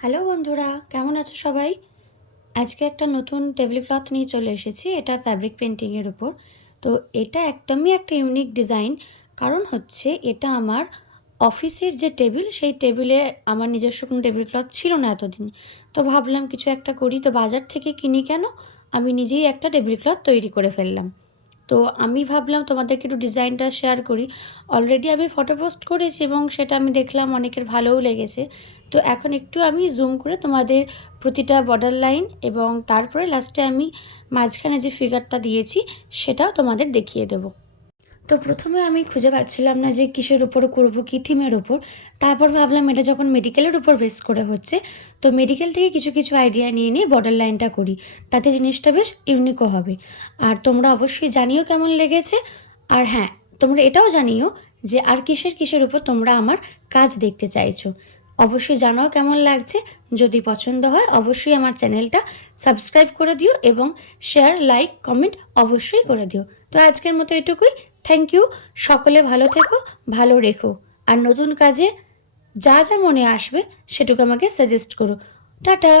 Hello বন্ধুরা, কেমন আছো সবাই? আজকে একটা নতুন টেবিল ক্লথ নিয়ে চলে এসেছি। এটা ফ্যাব্রিক পেন্টিংয়ের উপর। তো এটা একদমই একটা ইউনিক ডিজাইন। কারণ হচ্ছে এটা আমার অফিসের যে টেবিল, সেই টেবিলে আমার নিজস্ব কোনো টেবিল ক্লথ ছিল না এতদিন। তো ভাবলাম কিছু একটা করি, তো বাজার থেকে কিনি কেন? আমি নিজেই একটা টেবিল ক্লথ তৈরি করে ফেললাম। তো আমি ভাবলাম তোমাদেরকে একটু ডিজাইনটা শেয়ার করি। অলরেডি আমি ফটো পোস্ট করেছি এবং সেটা আমি দেখলাম অনেকের ভালোও লেগেছে। তো এখন একটু আমি জুম করে তোমাদের প্রতিটা বর্ডার লাইন এবং তারপরে লাস্টে আমি মাঝখানে যে ফিগারটা দিয়েছি সেটাও তোমাদের দেখিয়ে দেবো। তো প্রথমে আমি খুঁজে পাচ্ছিলাম না যে কিসের উপরে করবো, কী থিমের উপর। তারপর ভাবলাম এটা যখন মেডিকেলের উপর বেস করে হচ্ছে, তো মেডিকেল থেকে কিছু কিছু আইডিয়া নিয়ে নিয়ে বর্ডার লাইনটা করি, তাতে জিনিসটা বেশ ইউনিকও হবে। আর তোমরা অবশ্যই জানিও কেমন লেগেছে। আর হ্যাঁ, তোমরা এটাও জানিও যে আর কিসের কিসের উপর তোমরা আমার কাজ দেখতে চাইছো। অবশ্যই জানাও কেমন লাগছে। যদি পছন্দ হয় অবশ্যই আমার চ্যানেলটা সাবস্ক্রাইব করে দিও এবং শেয়ার, লাইক, কমেন্ট অবশ্যই করে দিও। তো আজকের মতো এটুকুই। Thank you. সকলে ভালো থেকো, ভালো রেখো। আর নতুন কাজে যা যা মনে আসবে সেটুকু আমাকে সাজেস্ট করো। টাটা।